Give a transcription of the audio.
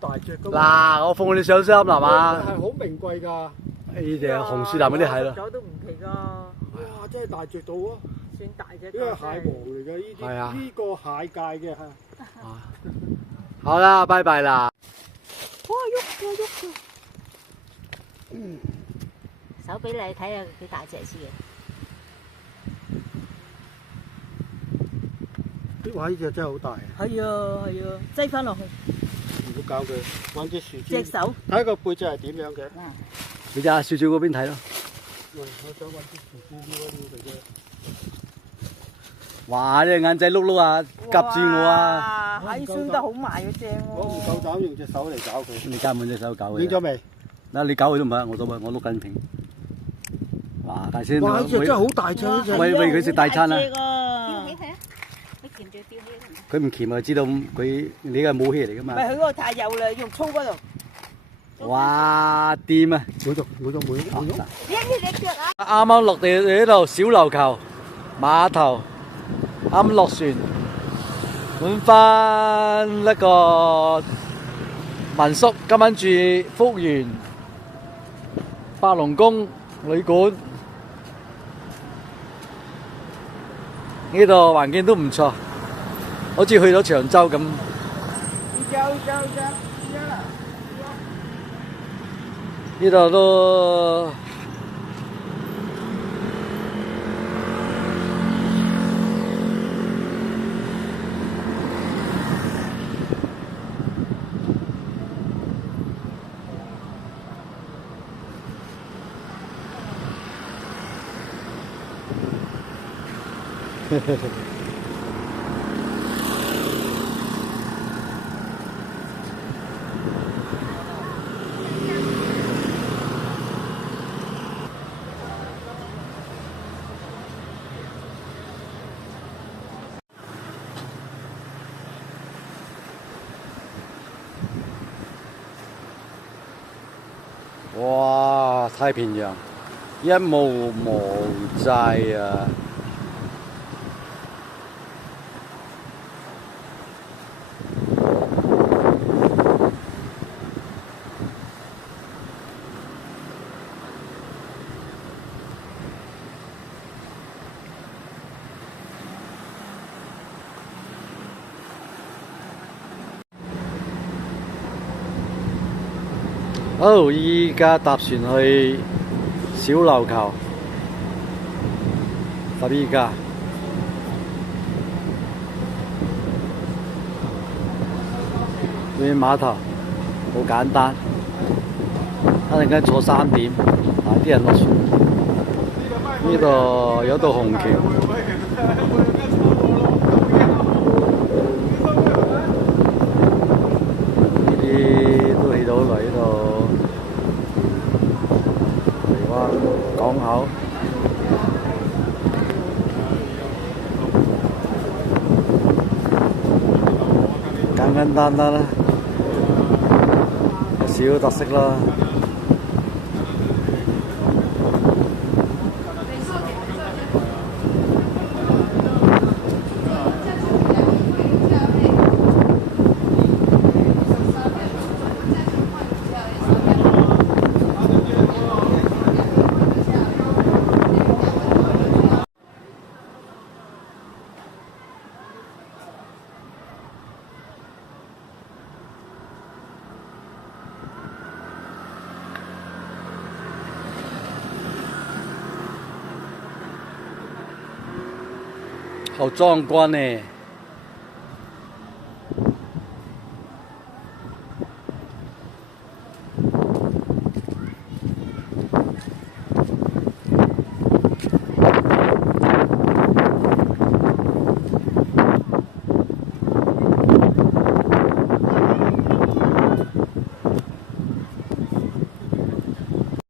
大隻噶嗱，我奉你上心啦嘛。係好名貴㗎。呢隻紅樹林嗰啲係咯。咗都唔奇㗎。哇！真係大隻到啊！算大隻。呢個蟹王嚟㗎，呢啲係啊呢個蟹界嘅嚇。好啦，拜拜啦。哇！喐手俾你睇下幾大隻先。哇！呢隻真係好大。係啊，擠翻落去。唔好搞佢，揾隻樹枝。隻手。睇個背脊係點樣嘅？你就喺樹柱嗰邊睇咯。我想揾啲樹枝呢啲嘅啫。哇！你眼仔碌碌啊，夾住我啊！係酸得好埋嘅正喎。我唔夠膽用隻手嚟搞佢。你加滿隻手搞佢。影咗未？嗱，你搞佢都唔係，我碌緊片。哇！大仙，哇！呢隻真係好大隻呢隻。喂，佢食大餐啊！吊起睇啊！你鉗住吊起。佢唔鉗啊，知道佢你係武器嚟噶嘛？唔係佢嗰個太幼啦，用粗嗰度。哇！掂啊！冇咗。你腳啊！啱啱落地呢度小琉球碼頭，啱落船，揾翻一個民宿，今晚住福源百龍宮旅館，呢度環境都唔錯，好似去咗長洲咁。呢度都哇！太平洋一望無際啊！好，依家搭船去小琉球，搭依家。呢邊碼頭好簡單，一陣間坐3點，啲人落船。呢度有道紅橋。呢啲都起到嚟呢度。港口簡簡單單啦，有少特色啦。好壯觀呢！